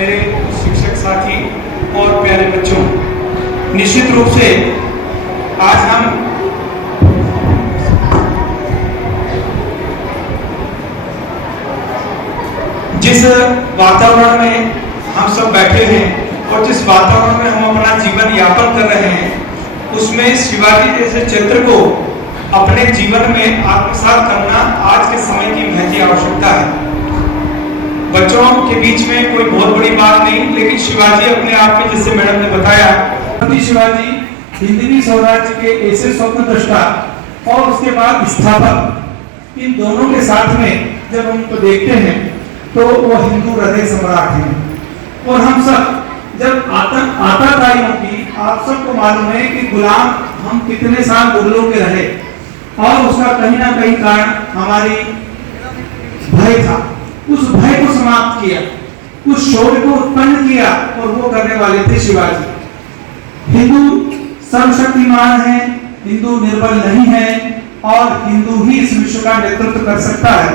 मेरे शिक्षक साथी और प्यारे बच्चों, निश्चित रूप से आज हम जिस वातावरण में हम सब बैठे हैं और जिस वातावरण में हम अपना जीवन यापन कर रहे हैं, उसमें शिवाजी जैसे चरित्र को अपने जीवन में आत्मसात करना आज के समय की महती आवश्यकता है। बच्चों के बीच में कोई बहुत बड़ी बात नहीं, लेकिन शिवाजी अपने आप में, जैसे मैडम ने बताया, शिवाजी हिंदवी स्वराज्य के ऐसे स्वप्नद्रष्टा और उसके बाद स्थापक, इन दोनों के साथ में जब हम उनको देखते हैं तो वो हिंदू हृदय सम्राट हैं। और हम सब जब आताताइयों की, आप सबको मालूम है कि गुलाम हम कितने साल मुगलों के रहे, और उसका कहीं ना कहीं कारण हमारी भय था। उस भय को समाप्त किया, उस शौर्य को उत्पन्न किया, और वो करने वाले थे शिवाजी। हिंदू सर्वशक्तिमान है, हिंदू निर्बल नहीं है, और हिंदू ही इस विश्व का नेतृत्व कर सकता है।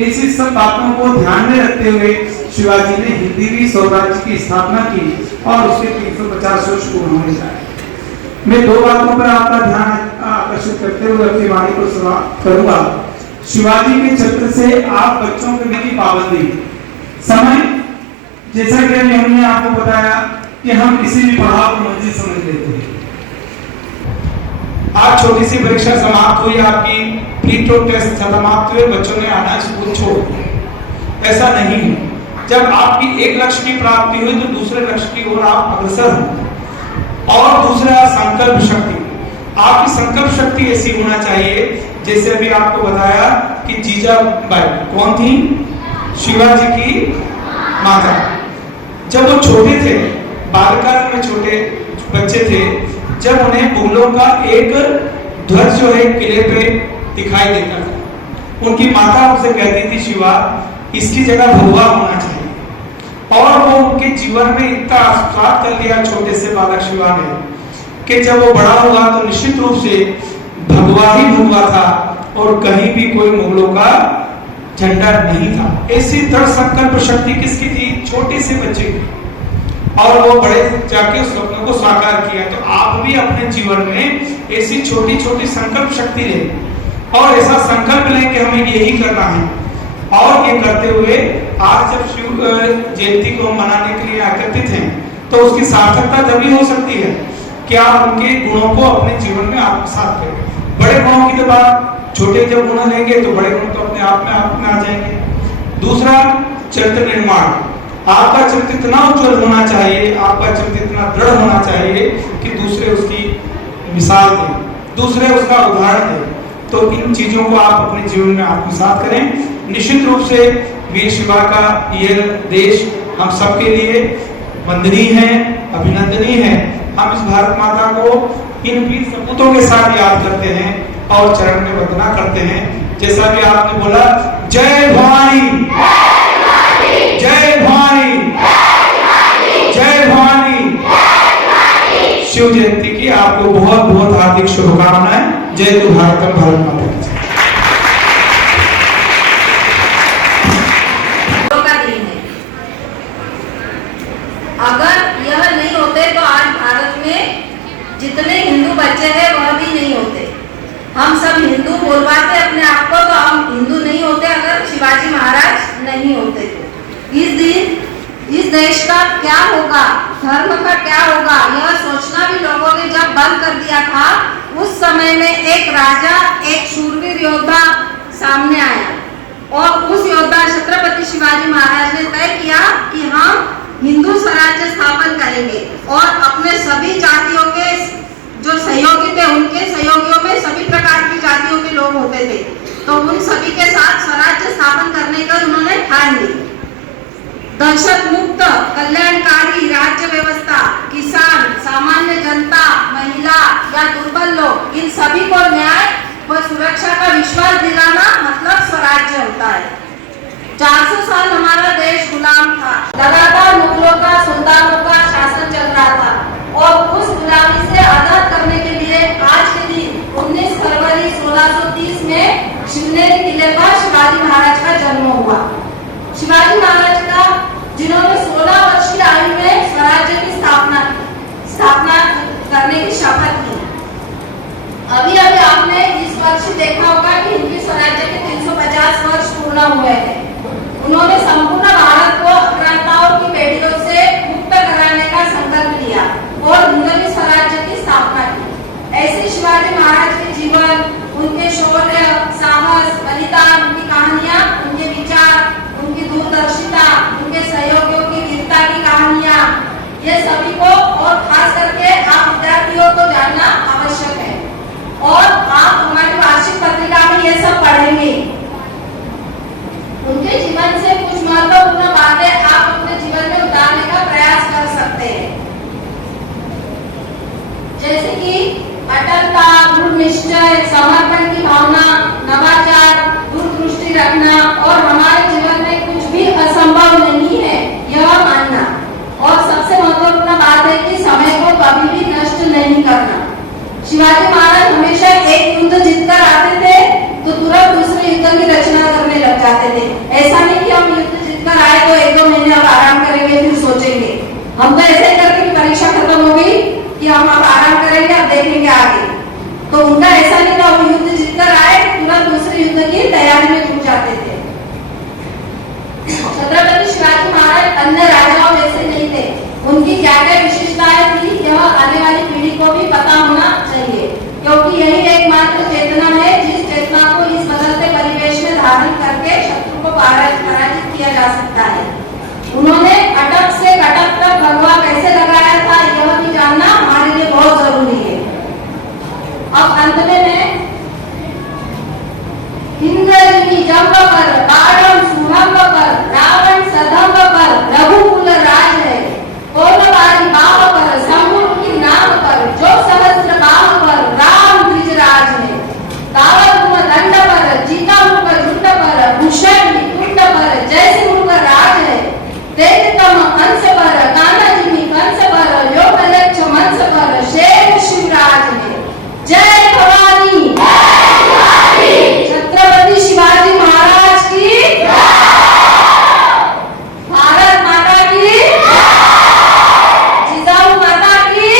ऐसी सब बातों को ध्यान में रखते हुए शिवाजी ने हिंदवी स्वराज्य की स्थापना की और उसके 350 वर्ष पूर्ण होने जाए। मैं दो बातों पर आपका ध्यान आकर्षित करते हुए अपनी वाणी को समाप्त करूंगा। शिवाजी के चरित्र से आप बच्चों के भी पाबंदी, समय, जैसा कि हमने आपको बताया कि हम किसी भी पढ़ाव को मंजिल समझ लेते हैं। आज छोटी सी परीक्षा समाप्त हुई, आपकी प्री टॉप टेस्ट समाप्त हुए, बच्चों ने आना स्कूल छोड़ दिया। ऐसा नहीं है। जब आपकी एक लक्ष्य की प्राप्ति हुई तो दूसरे लक्ष्य की ओर आप अग्रसर हो। और दूसरा संकल्प शक्ति, आपकी संकल्प शक्ति ऐसी होना चाहिए, जैसे अभी आपको बताया कि जीजाबाई कौन थी? शिवाजी की माता। जब वो छोटे थे, बालकाल में छोटे बच्चे थे, जब उन्हें मुगलों का एक ध्वज जो है किले पे दिखाई देता था, उनकी माता उनसे कहती थी, शिवा, इसकी जगह भगवा होना चाहिए। और वो उनके जीवन में इतना आत्मसात कर लिया छोटे से बालक शिवा ने कि जब वो बड़ा हुआ तो निश्चित रूप से भगवा ही भगवा था, और कहीं भी कोई मुगलों का झंडा नहीं था। ऐसी दृढ़ संकल्प शक्ति किसकी थी? छोटे से बच्चे की। और वो बड़े जाके उस सपनों को साकार किया। तो आप भी अपने जीवन में ऐसी छोटी छोटी संकल्प शक्ति लें, और ऐसा संकल्प लें कि हमें यही करना है। और ये करते हुए आज जब शिव जयंती को मनाने के लिए एकत्रित हैं, तो उसकी सार्थकता तभी हो सकती है कि आप उनके गुणों को अपने जीवन में आत्मसात करें। बड़े गुणों की जब आप छोटे जब गुण लेंगे तो बड़े गुण तो अपने आप में आ जाएंगे। दूसरा, चरित्र निर्माण। आपका चरित्र इतना उज्जवल होना चाहिए, आपका चरित्र इतना दृढ़ होना चाहिए कि दूसरे उसकी मिसाल दें, दूसरे उसका उदाहरण दें। तो इन चीजों को आप अपने जीवन में आत्मसात करें। निश्चित रूप से वीर शिवा का यह देश हम सबके लिए वंदनीय है, अभिनंदनीय है। हम इस भारत माता को इन वीर सपूतों के साथ याद करते हैं और चरण में वंदना करते हैं। जैसा कि आपने बोला, जय भवानी, जय भवानी, जय भवानी। शिव जयंती की आपको बहुत बहुत हार्दिक शुभकामनाएं। जय तु भारतम, भारत माता की जय। अगर यह नहीं होते तो आज भारत में जितने हिंदू बच्चे हैं वह भी नहीं होते। हम सब हिंदू बोलवाते अपने आप को, तो हम हिंदू नहीं होते अगर शिवाजी महाराज नहीं होते तो। इस दिन इस देश का क्या होगा, धर्म का क्या होगा, यह सोचना भी लोगों ने जब बंद कर दिया था, उस समय में एक राजा, एक शूरवीर योद्धा सामने आया और उस योद्धा छत्रपति शिवाजी महाराज ने तय किया कि हम हिंदू स्वराज्य स्थापन करेंगे। और अपने सभी जातियों के जो सहयोगी थे, उनके सहयोगियों में सभी प्रकार की जातियों के लोग होते थे, तो उन सभी के साथ स्वराज्य स्थापन करने का उन्होंने ठान ली। दहशत मुक्त कल्याणकारी राज्य व्यवस्था, किसान, सामान्य जनता, महिला या दुर्बल लोग, इन सभी को न्याय व सुरक्षा का विश्वास दिलाना मतलब स्वराज्य होता है। 400 साल हमारा देश गुलाम था। लगातार मुगलों का, सुल्तानों का शासन चल रहा था, और उस गुलामी से आजाद करने के लिए आज के दिन 19 फरवरी 1630 में शिवनेरी किले पर शिवाजी महाराज का जन्म हुआ। शिवाजी महाराज का, जिन्होंने 16 वर्ष की शपथ ली। अभी अभी आपने इस वर्ष देखा होगा कि हिंदवी स्वराज्य के 350 वर्ष पूर्ण हुए हैं। उन्होंने संपूर्ण भारत को अग्रताओं की बेड़ियों से मुक्त कराने का संकल्प लिया और हिंदवी स्वराज्य की स्थापना की। ऐसे शिवाजी महाराज के जीवन, उनके शौर्य, साहस, बलिदान, उनकी कहानियां, उनके विचार, उनकी दूरदर्शिता, उनके सहयोगियों की वीरता की कहानियां, ये सभी को और खास करके आप विद्यार्थियों को जानना आवश्यक है और आप हमारी वार्षिक पत्रिका में ये सब पढ़ेंगे। उनके जीवन से कुछ महत्वपूर्ण बातें आप अपने जीवन में उतारने का प्रयास कर सकते हैं, जैसे कि अटलता, दृढ़ निश्चय, समर्पण की भावना, नवाचार, दूरदृष्टि रखना और हमारे जीवन में कुछ भी असंभव नहीं है यह मानना। और सबसे महत्वपूर्ण बात है कि समय को कभी भी नष्ट नहीं करना। शिवाजी महाराज हमेशा एक युद्ध जीतकर आते थे तो तुरंत दूसरे युद्ध की रचना करने लग जाते थे। ऐसा नहीं कि हम युद्ध जीतकर आए तो 1-2 महीने अब आराम करेंगे फिर सोचेंगे। हम तो ऐसे करके भी परीक्षा खत्म हो गई कि हम अब आराम करेंगे, अब देखेंगे आगे। तो उनका ऐसा नहीं था, वो युद्ध जीतकर आए तुरंत दूसरे युद्ध की तैयारी में जुट जाते थे। छत्रपति शिवाजी महाराज अन्य राजाओं जैसे नहीं थे। उनकी क्या क्या विशेषताएं थी यह आने वाली पीढ़ी को भी पता होना चाहिए, क्योंकि यही एकमात्र चेतना है जिस चेतना को इस बदलते परिवेश में धारण करके शत्रु को पराजित किया जा सकता है। उन्होंने अटक से कटक तक भगवा कैसे लगाया था यह भी जानना हमारे लिए बहुत जरूरी है। अब अंत में मैं इंद्रजिनी जंप कर, बाणम सुभंग कर, रावण सदंभ कर, रघुकुल राज है, कोलवारी बाह पर, शंभु की नाम पर, जो सहस्त्र बाह पर, राम द्विजराज है, दावत दंड पर, जीता मुख झुंड पर, भूषण कुंड पर, जय सिंह का राज है, तेजतम अंश पर, कान्हाजी कंस पर, योग लक्ष्य मंच पर, शेर शिवराज है। जय भवानी, छत्रपति शिवाजी महाराज की, भारत माता की, जिजाऊ माता की।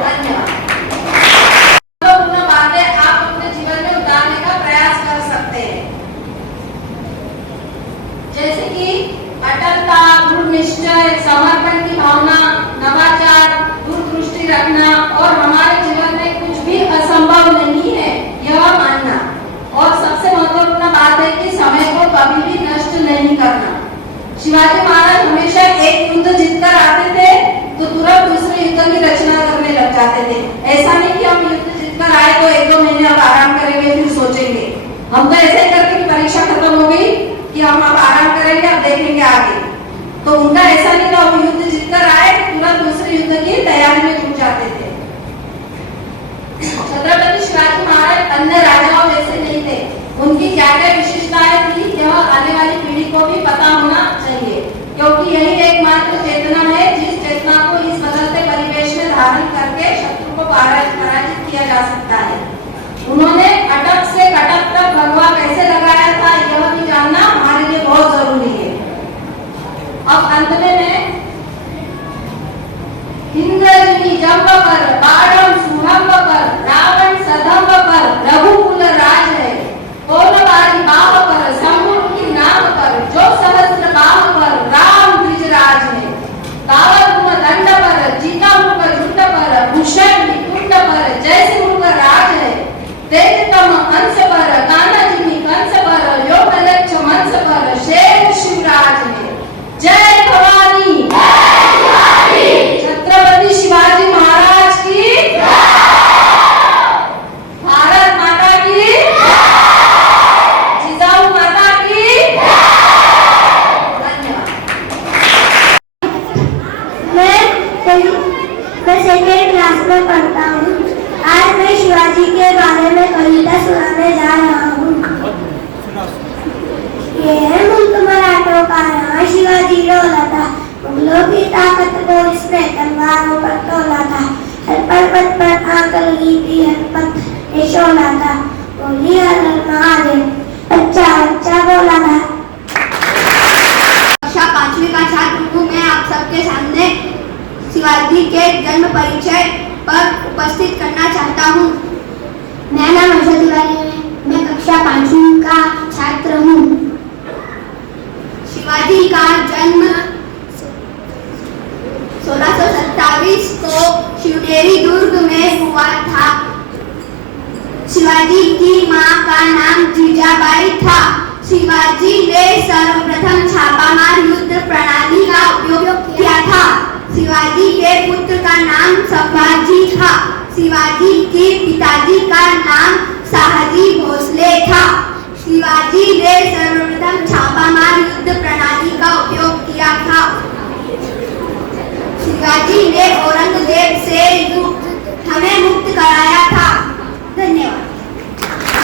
धन्यवाद। महत्वपूर्ण बातें आप अपने जीवन में उतारने का प्रयास कर सकते हैं, जैसे कि अटलता, दृढ़ निश्चय, समर्पण की भावना, नवाचार, दूरदृष्टि रखना और हमारे जीवन में कुछ भी असंभव नहीं है यह मानना। और सबसे महत्वपूर्ण बात है कि समय को कभी भी नष्ट नहीं करना। शिवाजी महाराज हमेशा एक युद्ध जीतकर आते थे तो तुरंत दूसरे युद्ध की रचना करने लग जाते थे। ऐसा नहीं कि हम युद्ध जीतकर आए तो 1-2 महीने अब आराम करेंगे फिर सोचेंगे। हम तो ऐसे करके भी परीक्षा खत्म हो गई कि हम अब आराम करेंगे, अब देखेंगे आगे। तो उनका ऐसा नहीं था, वो युद्ध जीतकर आए तुरंत दूसरे युद्ध की तैयारी में जुट जाते थे। छत्रपति शिवाजी महाराज अन्य राजाओं जैसे नहीं थे। उनकी क्या क्या विशेषताएं थी यह आने वाली पीढ़ी को भी पता होना चाहिए, क्योंकि यही एकमात्र चेतना है जिस चेतना को इस बदलते परिवेश में धारण करके शत्रु को पराजित किया जा सकता है। उन्होंने अटक से कटक तक भगवा कैसे लगाया था यह भी जानना हमारे लिए बहुत जरूरी है। अब अंत में मैं इंद्रजिनी जंप कर, बाणम सुभंग कर, रावण सदंभ कर, रघुकुल राज है, कोलवारी बाह पर, शंभु की नाम पर, जो सहस्त्र बाह पर, राम द्विजराज है, दावत दंड पर, जीता मुख झुंड पर, भूषण कुंड पर, जय सिंह का राज है, तेजतम अंश पर, कान्हाजी कंस पर, योग लक्ष्य मंच पर, शेर शिवराज है। जय भवानी, छत्रपति शिवाजी महाराज की, भारत माता की, जिजाऊ माता की। धन्यवाद। मैं सेकेंड क्लास में पढ़ता हूँ। आज मैं शिवाजी के बारे में कविता सुनाने जा रहा हूँ। ये है मुल्क मराठों का, यहाँ शिवाजी रोला था, मुगलों की ताकत को इसने तलवारों पर तोला था, हर पर्वत पर आग लगी थी, हर पत्थर ने शोला था, बोली हर हर महादेव, अच्छा अच्छा बोला था। कक्षा 5वीं का छात्र हूँ मैं आप सबके सामने शिवाजी के जन्म परिचय पर उपस्थित करना चाहता हूँ। मेरा नाम हर्षा तिवारी है, मैं कक्षा 5वीं का छात्र हूँ। शिवाजी का जन्म 1627 को शिवनेरी दुर्ग में हुआ था। शिवाजी की मां का नाम जीजाबाई था। शिवाजी ने सर्वप्रथम छापामार युद्ध प्रणाली का उपयोग किया था। शिवाजी के पुत्र का नाम संभाजी था। शिवाजी के पिताजी का नाम शाहजी भोसले था। शिवाजी